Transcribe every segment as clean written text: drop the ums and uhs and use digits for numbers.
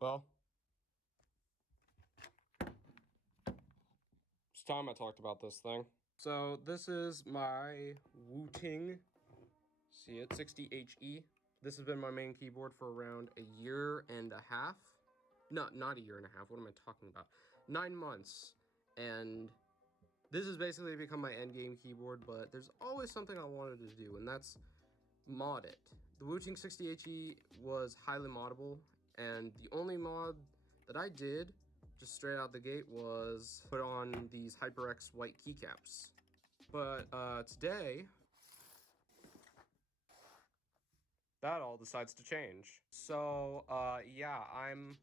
Well, it's time I talked about this thing. So this is my Wooting, see it, 60HE. This has been my main keyboard for around a year and a half. No, not a year and a half, what am I talking about? 9 months, and this has basically become my endgame keyboard, but there's always something I wanted to do, and that's mod it. The Wooting 60HE was highly moddable, and the only mod that I did just straight out the gate was put on these HyperX white keycaps. But today, that all decides to change. So yeah, I'm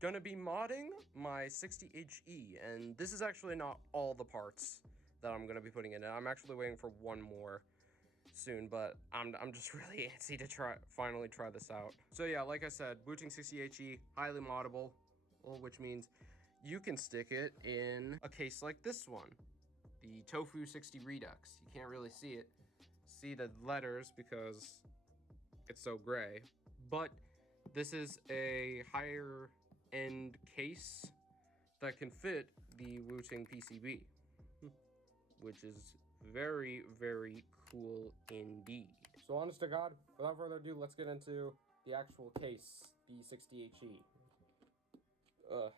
gonna be modding my 60HE, and this is actually not all the parts that I'm gonna be putting in it. I'm actually waiting for one more soon, but I'm just really antsy to finally try this out. So yeah, like I said, Wooting 60HE, highly moddable, which means you can stick it in a case like this one, the Tofu 60 Redux. You can't really see the letters because it's so gray, but this is a higher end case that can fit the Wooting PCB, which is very, very cool indeed. So honest to God, without further ado, let's get into the actual case, the 60HE. I've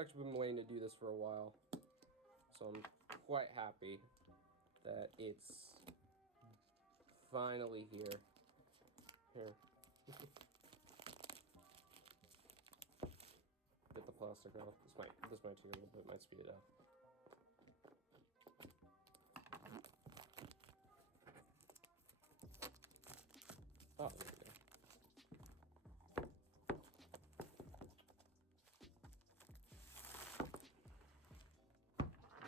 actually been waiting to do this for a while, so I'm quite happy that it's finally here. Here. Get the plastic off. This might take a little bit, might speed it up. Oh, there we go.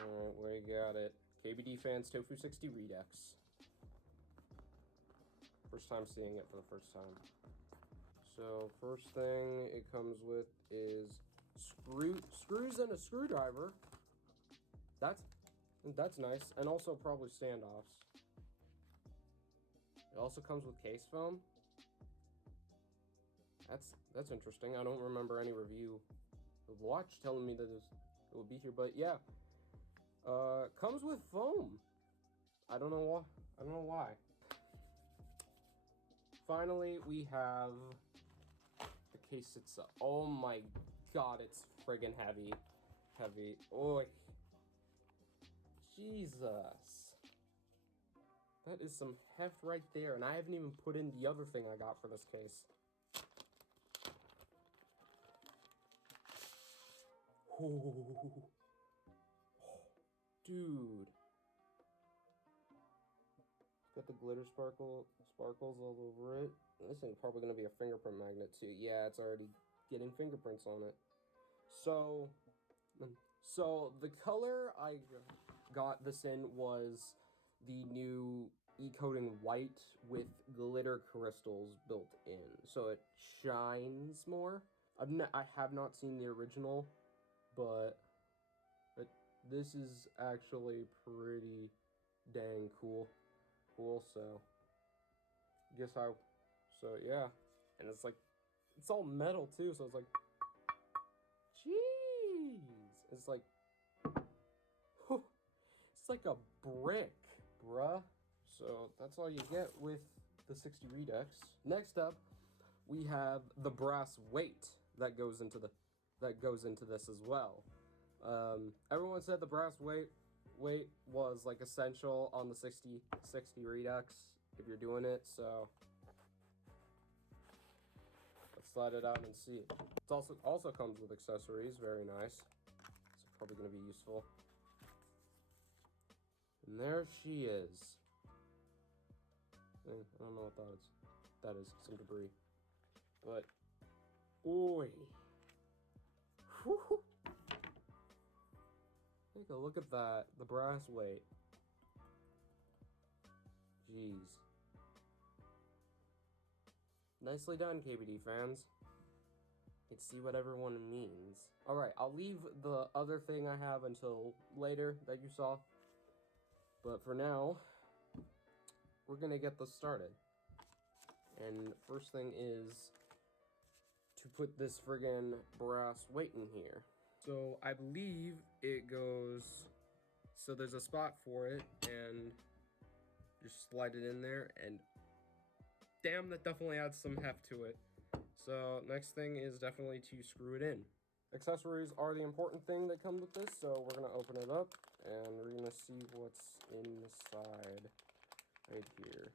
Alright, we got it. KBD fans, Tofu 60 Redux. First time seeing it for the first time. So, first thing it comes with is screws and a screwdriver. That's nice, and also probably standoffs. It also comes with case foam. That's interesting. I don't remember any review of watch telling me that it would be here, but yeah. Comes with foam. I don't know why. Finally, we have the case itself. Oh my god, it's friggin' heavy. Oh, Jesus. That is some heft right there, and I haven't even put in the other thing I got for this case. Oh, dude. Got the glitter sparkles all over it. This thing's probably gonna be a fingerprint magnet too. Yeah, it's already getting fingerprints on it. So the color I got this in was the new e-coating white with glitter crystals built in, so it shines more. I have not seen the original, but this is actually pretty dang cool. So yeah, and it's like, it's all metal too, so it's like, jeez, it's like, whew, it's like a brick, bruh. So that's all you get with the 60 Redux. Next up, we have the brass weight that goes into this as well. Everyone said the brass weight was like essential on the 60 Redux if you're doing it, so let's slide it out and see it. It also comes with accessories, very nice. It's probably going to be useful. And there she is. I don't know what that is. That is some debris. But, oi. Whew. Take a look at that, the brass weight. Jeez. Nicely done, KBD fans. You can see what everyone means. Alright, I'll leave the other thing I have until later that you saw. But for now, we're gonna get this started. And first thing is to put this friggin' brass weight in here. So I believe it goes, so there's a spot for it, and just slide it in there, and damn, that definitely adds some heft to it. So next thing is definitely to screw it in. Accessories are the important thing that come with this, so we're gonna open it up, and we're gonna see what's inside right here.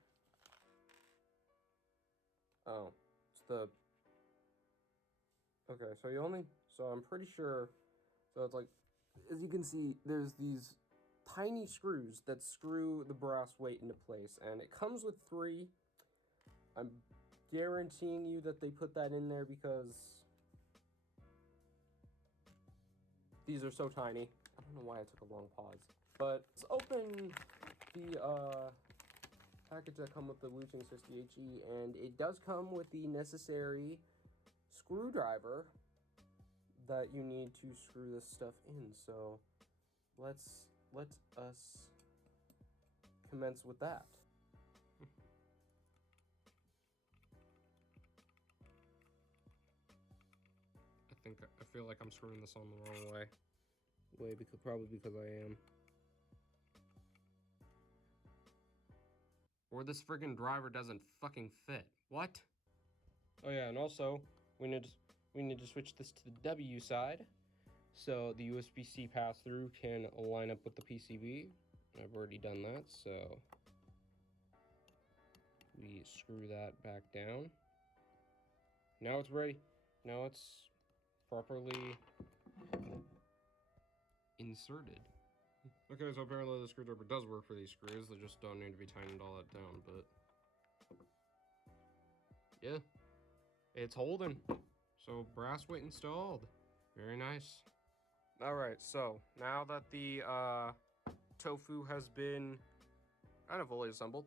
Oh, it's the, okay, so I'm pretty sure, so it's like, as you can see, there's these tiny screws that screw the brass weight into place, and it comes with 3. I'm guaranteeing you that they put that in there because these are so tiny. I don't know why I took a long pause. But let's open the package that come with the Wooting 60HE, and it does come with the necessary screwdriver that you need to screw this stuff in. So let us commence with that. I feel like I'm screwing this on the wrong way. Probably because I am. Or this friggin' driver doesn't fucking fit. What? Oh yeah, and also we need to switch this to the W side, so the USB-C pass-through can line up with the PCB. I've already done that, so we screw that back down. Now it's ready. Now it's properly inserted. Okay, so apparently the screwdriver does work for these screws. They just don't need to be tightened all that down, but yeah, it's holding. So brass weight installed. Very nice. All right, so now that the Tofu has been kind of fully assembled,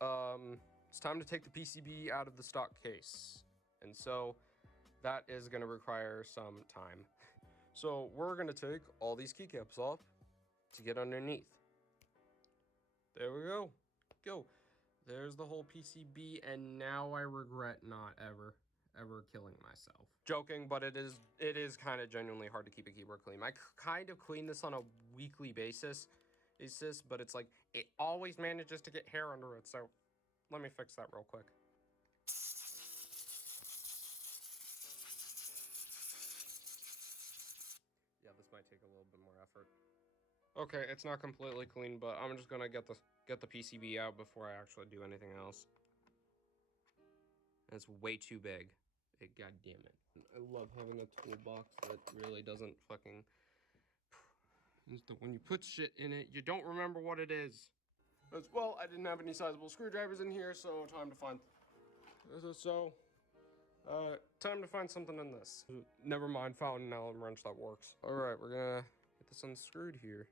it's time to take the PCB out of the stock case. And so that is gonna require some time. So we're gonna take all these keycaps off to get underneath. There we go. There's the whole PCB, and now I regret not ever killing myself. Joking, but it is kind of genuinely hard to keep a keyboard clean. I kind of clean this on a weekly basis, but it's like it always manages to get hair under it. So let me fix that real quick. Yeah, this might take a little bit more effort. Okay, it's not completely clean, but I'm just gonna get the PCB out before I actually do anything else. And it's way too big. God damn it. I love having a toolbox that really doesn't fucking... When you put shit in it, you don't remember what it is. As well, I didn't have any sizable screwdrivers in here, so time to find something in this. Never mind, found an Allen wrench that works. All right, we're gonna get this unscrewed here.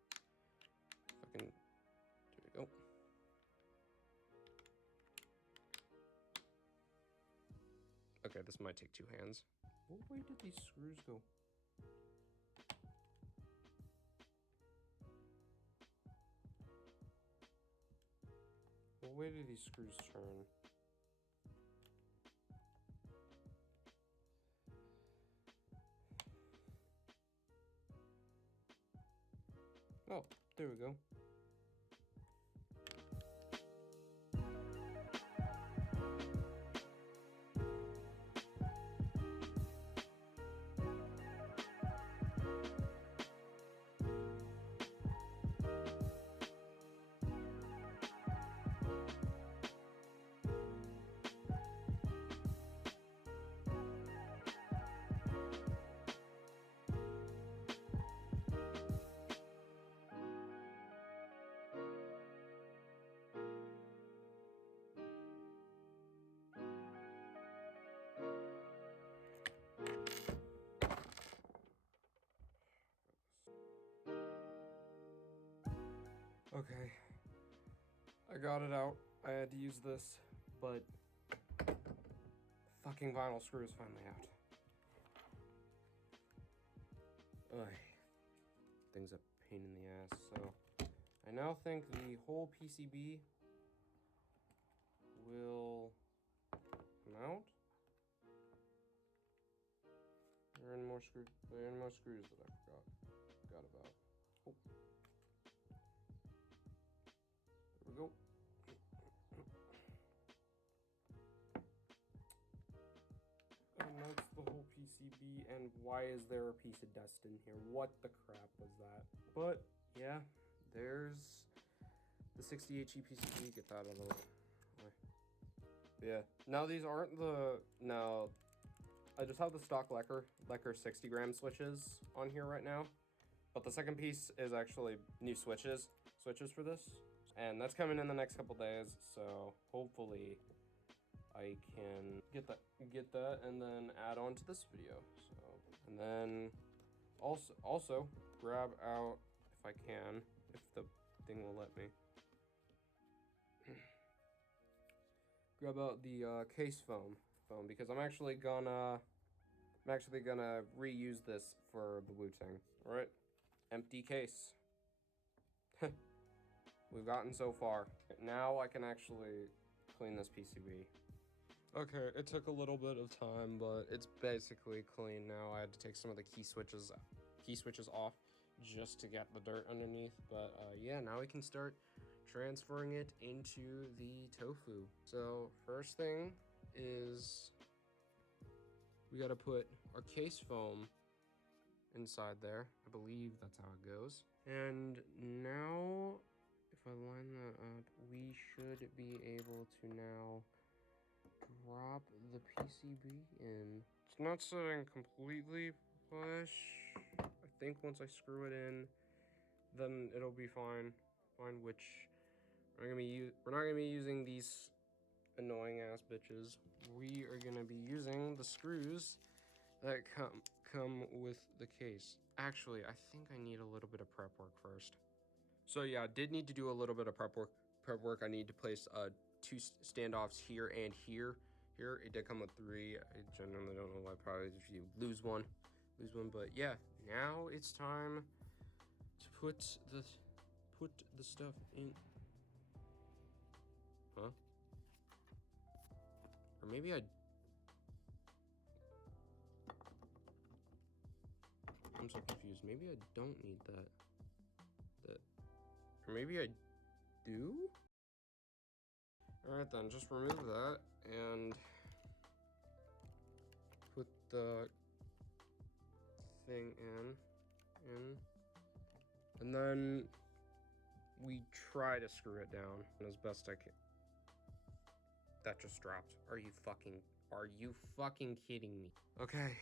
There we go. Okay, this might take 2 hands. What way did these screws go? What way do these screws turn? Oh, there we go. Okay, I got it out. I had to use this, but fucking vinyl screw is finally out. Ugh, thing's a pain in the ass. So I now think the whole PCB will come out. there any more screws? Are there any more screws that I forgot about? Oh. There we go. And that's the whole PCB, and why is there a piece of dust in here? What the crap was that? But, yeah, there's the 60HE PCB. Get that out of the way. Yeah. Now these aren't the... No. I just have the stock Lecker 60 gram switches on here right now. But the second piece is actually new switches for this. And that's coming in the next couple days, so hopefully I can get that and then add on to this video. So, and then also grab out, if I can, if the thing will let me, grab out the case foam because I'm actually gonna reuse this for the Wooting. All right, empty case. We've gotten so far. Now I can actually clean this PCB. Okay, it took a little bit of time, but it's basically clean now. I had to take some of the key switches off just to get the dirt underneath. But yeah, now we can start transferring it into the Tofu. So first thing is we gotta put our case foam inside there. I believe that's how it goes. And now, if I line that up, we should be able to now drop the PCB in. It's not sitting completely flush. I think once I screw it in, then it'll be fine. Which we're not gonna be using these annoying ass bitches. We are gonna be using the screws that come with the case. Actually, I think I need a little bit of prep work first. So yeah, I did need to do a little bit of prep work. I need to place 2 standoffs here and here. Here, it did come with 3. I generally don't know why, probably if you lose one. But yeah, now it's time to put the stuff in. Huh? Or maybe I'm so confused. Maybe I don't need that. Or maybe I do? Alright then, just remove that and put the thing in. And then we try to screw it down as best I can. That just dropped. Are you fucking kidding me? Okay.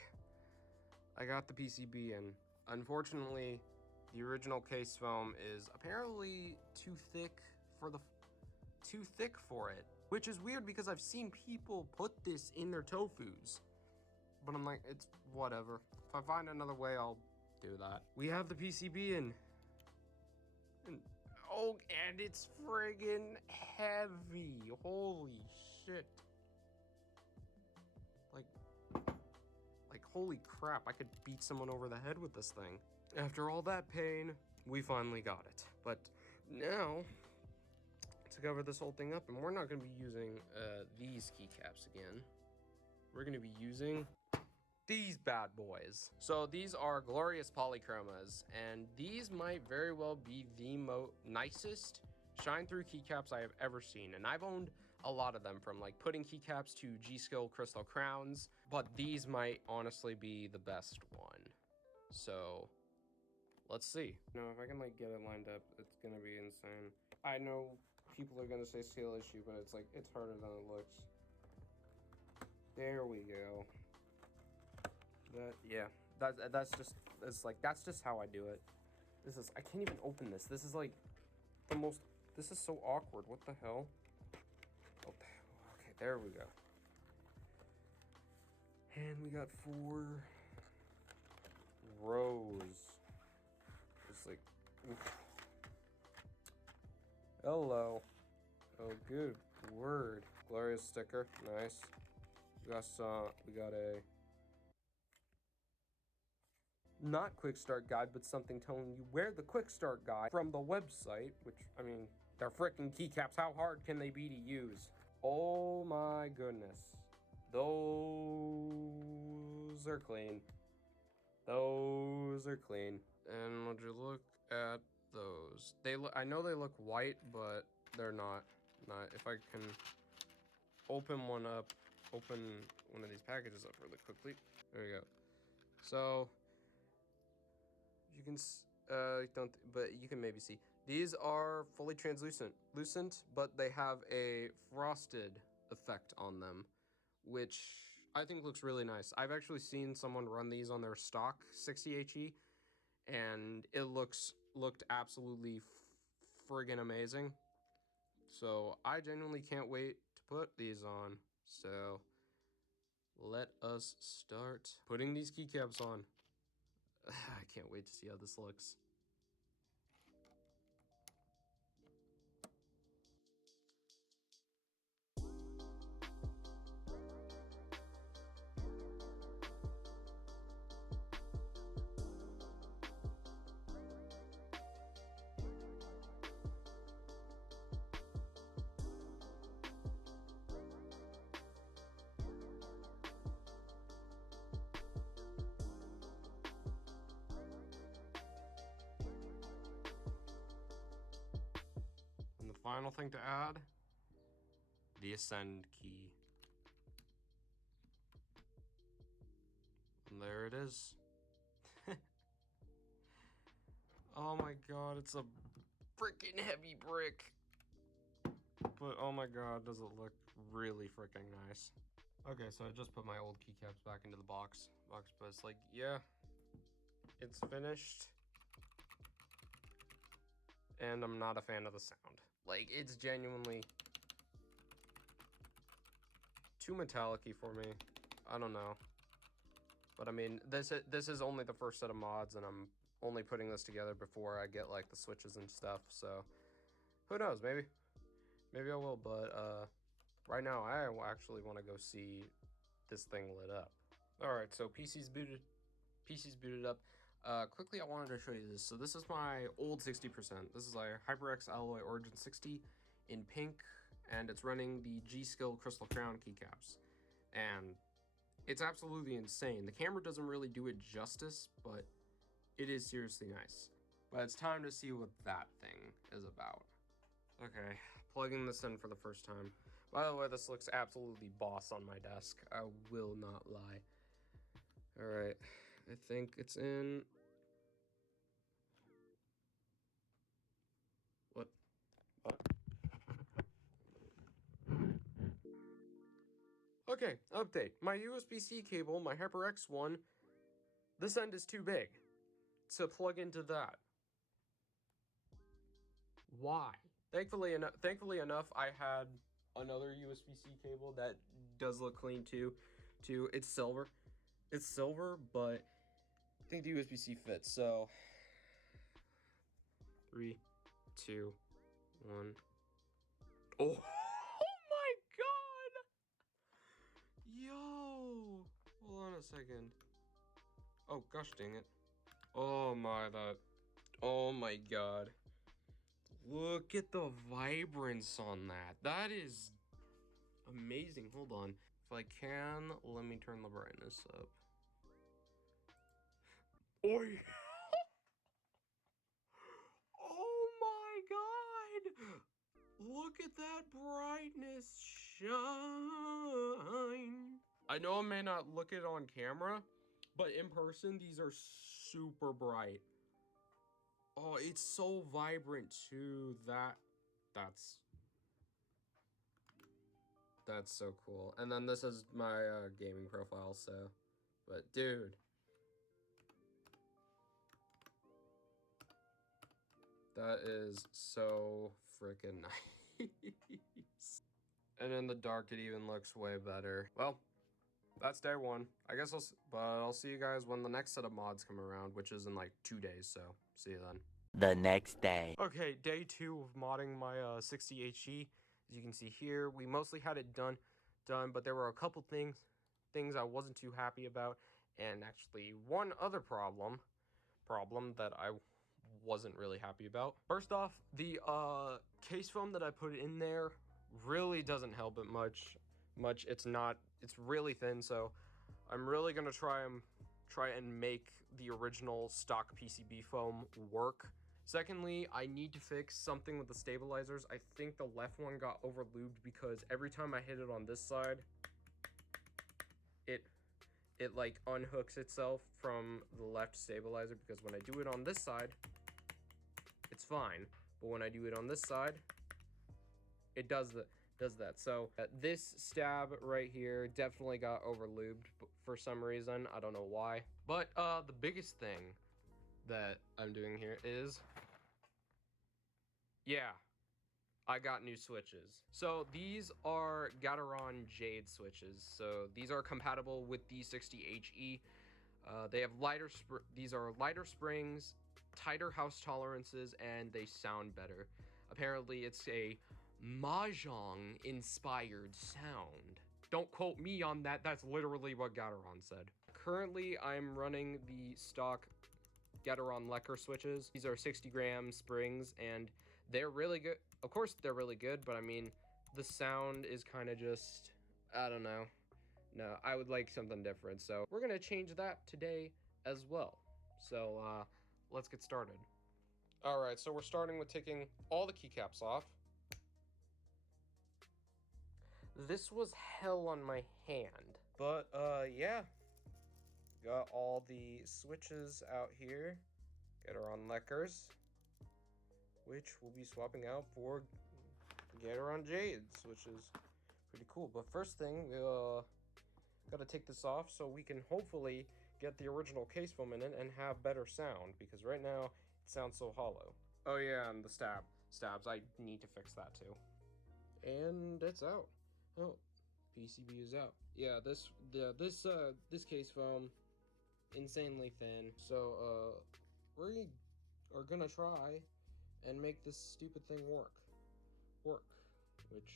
I got the PCB in. Unfortunately, the original case foam is apparently too thick for it, which is weird because I've seen people put this in their Tofus, but I'm like, it's whatever. If I find another way, I'll do that. We have the PCB in, and it's friggin' heavy. Holy shit. Like, holy crap, I could beat someone over the head with this thing. After all that pain, we finally got it. But now, to cover this whole thing up, and we're not gonna be using these keycaps again. We're gonna be using these bad boys. So these are glorious polychromas, and these might very well be the nicest shine-through keycaps I have ever seen. And I've owned a lot of them, from like pudding keycaps to G-Skill crystal crowns, but these might honestly be the best one. So let's see. No, if I can like get it lined up, it's gonna be insane. I know people are gonna say skill issue, but it's like, it's harder than it looks. There we go. That's just how I do it. I can't even open this. This is like this is so awkward. What the hell? Oh, okay, there we go. And we got 4 rows. It's like, oof. Hello. Oh, good word. Glorious sticker, nice. We got a not quick start guide, but something telling you where the quick start guide from the website, which, I mean, they're freaking keycaps. How hard can they be to use? Oh my goodness. Those are clean. Those are clean. And would you look at those? I know they look white, but they're not. If I can open one of these packages up really quickly. There we go. So you can but you can maybe see these are fully translucent, but they have a frosted effect on them, which I think looks really nice. I've actually seen someone run these on their stock 60HE, and it looked absolutely friggin' amazing. So I genuinely can't wait to put these on. So let us start putting these keycaps on. I can't wait to see how this looks. And the final thing to add, the ascend key. And there it is. Oh my god, it's a freaking heavy brick. But oh my god, does it look really freaking nice. Okay, so I just put my old keycaps back into the box, but it's like, yeah, it's finished. And I'm not a fan of the sound. Like, it's genuinely too metallic-y for me. I don't know. But I mean, this is only the first set of mods, and I'm only putting this together before I get like the switches and stuff, so who knows, maybe I will. But right now I actually want to go see this thing lit up. All right, so PC's booted up. Quickly, I wanted to show you this. So this is my old 60%. This is a HyperX Alloy Origin 60 in pink, and it's running the G-Skill Crystal Crown keycaps, and it's absolutely insane. The camera doesn't really do it justice, but it is seriously nice. But it's time to see what that thing is about. Okay, plugging this in for the first time. By the way, this looks absolutely boss on my desk. I will not lie. All right, I think it's in. What? Okay, update. My USB-C cable, my HyperX one, this end is too big to plug into that. Why? Thankfully enough, I had another USB-C cable that does look clean too. It's silver. It's silver, but I think the USB-C fits. So 3, 2, 1. Oh, oh my god! Yo! Hold on a second. Oh gosh dang it. Oh my god. Look at the vibrance on that. That is amazing. Hold on. If I can, let me turn the brightness up. Oi! Oh my god! Look at that brightness shine. I know I may not look it on camera, but in person, these are super bright. Oh, it's so vibrant too. That's so cool. And then this is my gaming profile, so, but dude. That is so freaking nice. And in the dark, it even looks way better. Well, that's day one. I guess I'll see you guys when the next set of mods come around, which is in like 2 days, so see you then. The next day. Okay, day 2 of modding my 60HE. As you can see here, we mostly had it done, but there were a couple things I wasn't too happy about, and actually one other problem that I wasn't really happy about. First off, the case foam that I put in there really doesn't help it much. It's really thin, so I'm really gonna try and try and make the original stock PCB foam work. Secondly, I need to fix something with the stabilizers. I think the left one got over lubed because every time I hit it on this side, it like unhooks itself from the left stabilizer, because when I do it on this side, it's fine. But when I do it on this side, it does that. So this stab right here definitely got over lubed for some reason. I don't know why. But the biggest thing that I'm doing here is, yeah, I got new switches. So these are Gateron Jade switches. So these are compatible with the 60HE. They have these are lighter springs, tighter house tolerances, and they sound better. Apparently it's a Mahjong inspired sound. Don't quote me on that, that's literally what Gateron said. Currently I'm running the stock Gateron Lecker switches. These are 60 gram springs and they're really good. Of course they're really good, but I mean, the sound is kind of just, I don't know. No, I would like something different. So we're gonna change that today as well. So let's get started. All right, so we're starting with taking all the keycaps off. This was hell on my hand. But yeah. Got all the switches out here. Gateron Leckers, which we'll be swapping out for Gateron Jades, which is pretty cool. But first thing, we gotta take this off so we can hopefully get the original case foam in it and have better sound, because right now it sounds so hollow. Oh yeah, and the stabs, I need to fix that too. And it's out. Oh, PCB is out. Yeah, this case foam, insanely thin. So we are gonna try and make this stupid thing work, which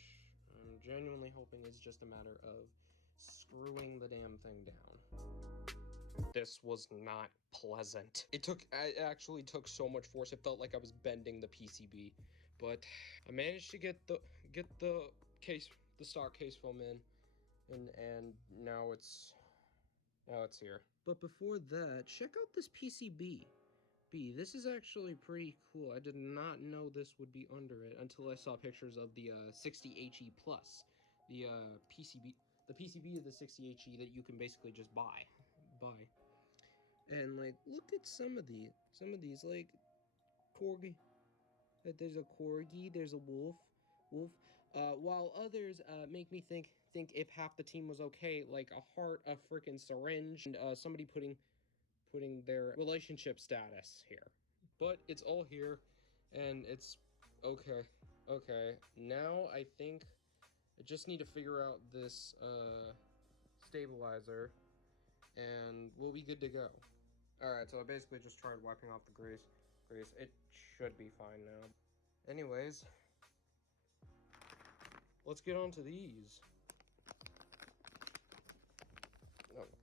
I'm genuinely hoping is just a matter of screwing the damn thing down. This was not pleasant. It actually took so much force. It felt like I was bending the PCB, but I managed to get the stock case foam in, and now it's here. But before that, check out this PCB. This is actually pretty cool. I did not know this would be under it until I saw pictures of the 60HE Plus, the PCB of the 60HE that you can basically just buy. And like, look at some of these like corgi. There's a corgi, there's a wolf. While others make me think if half the team was okay, like a heart, a freaking syringe, and somebody putting their relationship status here. But it's all here, and it's okay. Now I think I just need to figure out this stabilizer, and we'll be good to go. All right, so I basically just tried wiping off the grease. It should be fine now. Anyways, let's get on to these.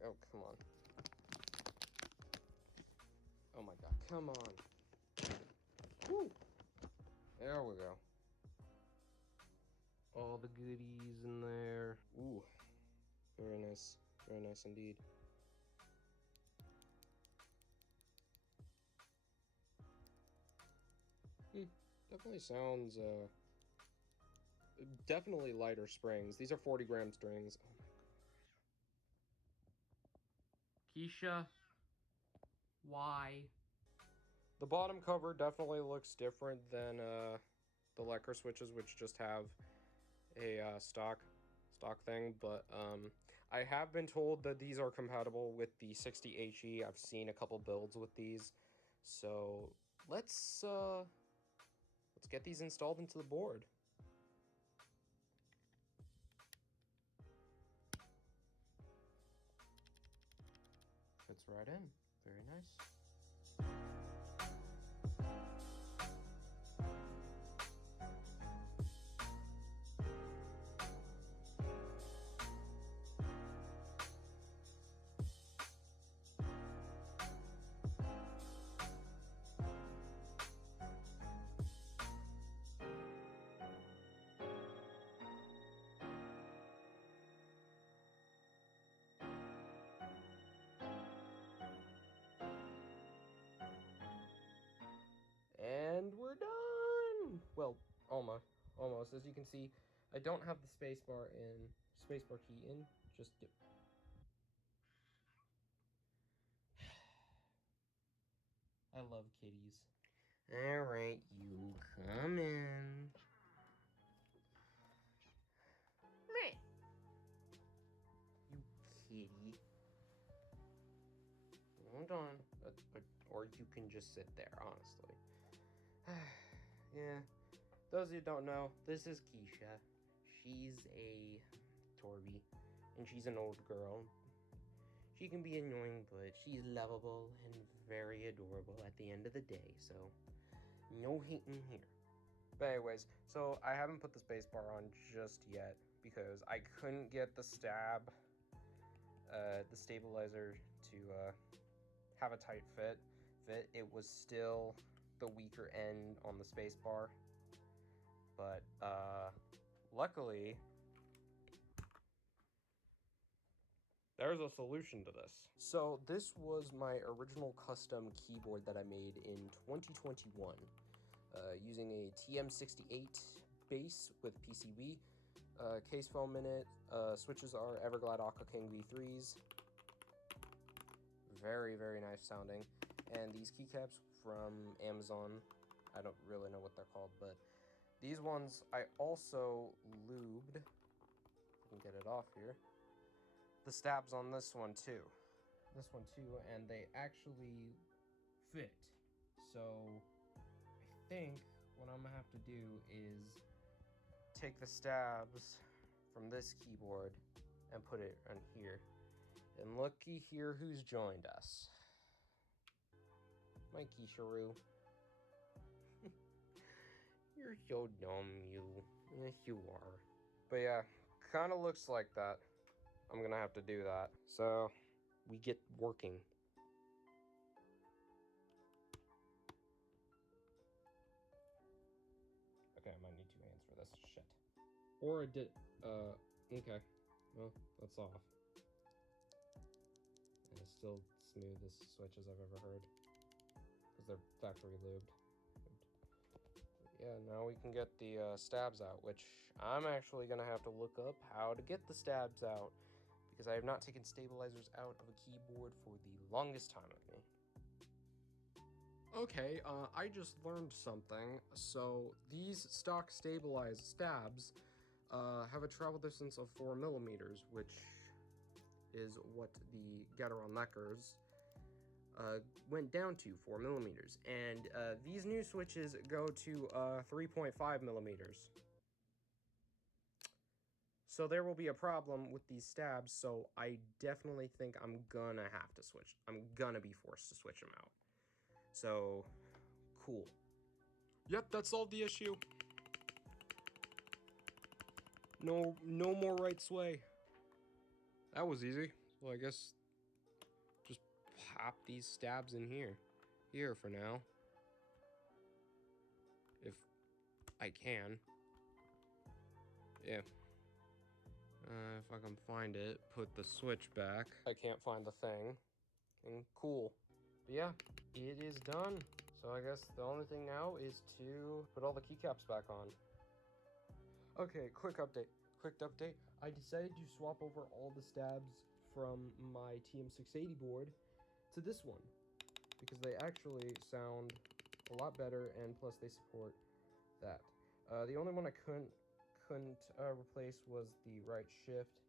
Oh, come on. Oh my god, come on. Woo! There we go. All the goodies in there. Ooh, very nice indeed. Definitely sounds, definitely lighter springs. These are 40 gram strings. Oh my god. Keisha, why? The bottom cover definitely looks different than the Lecker switches, which just have a stock thing, but I have been told that these are compatible with the 60HE. I've seen a couple builds with these, so let's get these installed into the board. Fits right in. Very nice. almost. As you can see, I don't have the spacebar key in. Just do. I love kitties. All right, you come in. You kitty. Hold on. Or you can just sit there, honestly. Yeah. Those who don't know, this is Keisha. She's a Torby, and she's an old girl. She can be annoying, but she's lovable and very adorable at the end of the day, so no hating here. But anyways, so I haven't put the spacebar on just yet because I couldn't get the stabilizer to have a tight fit. It was still the weaker end on the spacebar, but luckily there's a solution to this. So this was my original custom keyboard that I made in 2021 using a TM68 base with PCB, case foam in it. Switches are Everglide Aqua King V3s. Very, very nice sounding. And these keycaps from Amazon, I don't really know what they're called, but these ones I also lubed. If I can get it off here. The stabs on this one too, and they actually fit. So I think what I'm gonna have to do is take the stabs from this keyboard and put it on here. And looky here who's joined us. My Keisharoo. You're so dumb, you. Yes, you are. But yeah, kind of looks like that. I'm gonna have to do that. So we get working. Okay, I might need 2 hands for this shit. Or I did, okay. Well, that's off. And it's still smoothest switches I've ever heard. Because they're factory lubed. Yeah, now we can get the stabs out, which I'm actually gonna have to look up how to get the stabs out, because I have not taken stabilizers out of a keyboard for the longest time of me. Okay, I just learned something. So these stock stabilized stabs have a travel distance of 4 millimeters, which is what the Gateron Neckers went down to, 4 millimeters. And these new switches go to 3.5 millimeters. So there will be a problem with these stabs, so I definitely think I'm gonna have to switch. I'm gonna be forced to switch them out. So, cool. Yep, that solved the issue. No more right sway. That was easy. Well, I guess just pop these stabs in here. Here for now. If I can. Yeah. If I can find it, put the switch back. I can't find the thing. And cool. But yeah, it is done. So I guess the only thing now is to put all the keycaps back on. Okay, quick update. I decided to swap over all the stabs from my TM680 board to this one, because they actually sound a lot better, and plus they support that. The only one I couldn't replace was the right shift,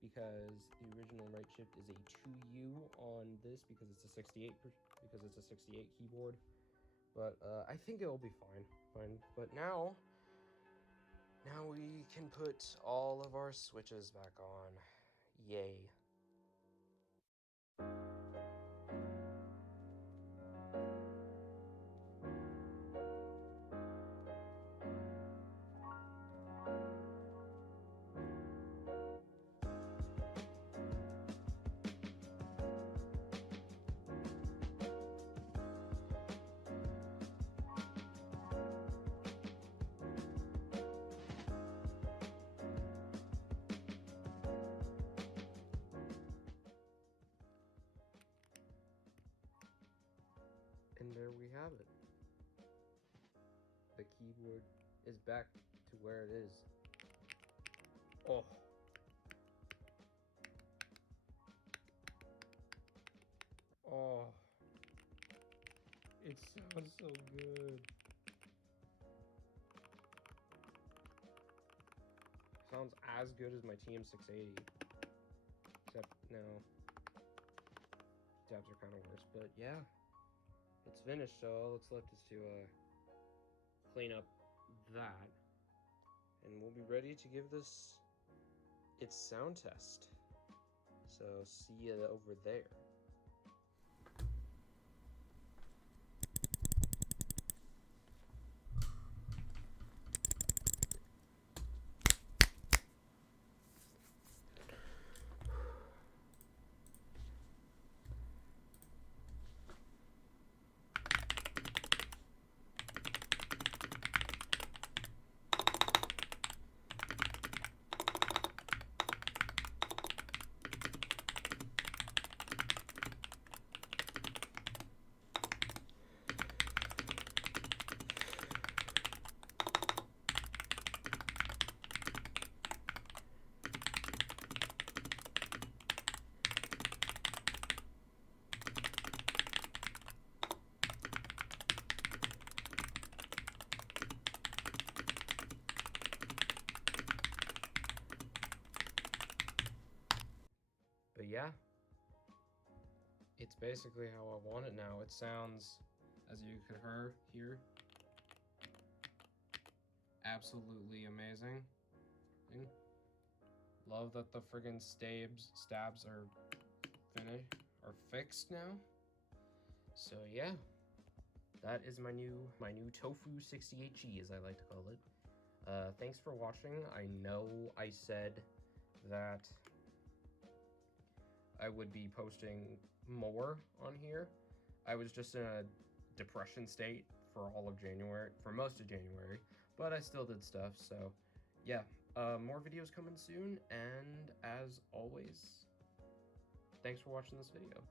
because the original right shift is a 2U on this because it's a 68 keyboard. But I think it'll be fine. But now we can put all of our switches back on. Yay. And there we have it. The keyboard is back to where it is. Oh. Oh. It sounds so good. Sounds as good as my TM680. Except, no. Dabs are kind of worse, but yeah. It's finished, so all that's left is to clean up that. And we'll be ready to give this its sound test. So see you over there. But yeah, it's basically how I want it now. It sounds, as you could hear, absolutely amazing. Love that the friggin' stabs are fixed now. So yeah, that is my new Tofu 60HE, as I like to call it. Thanks for watching. I know I said that I would be posting more on here. I was just in a depression state for all of January, for most of January, but I still did stuff, so yeah. More videos coming soon, and as always, thanks for watching this video.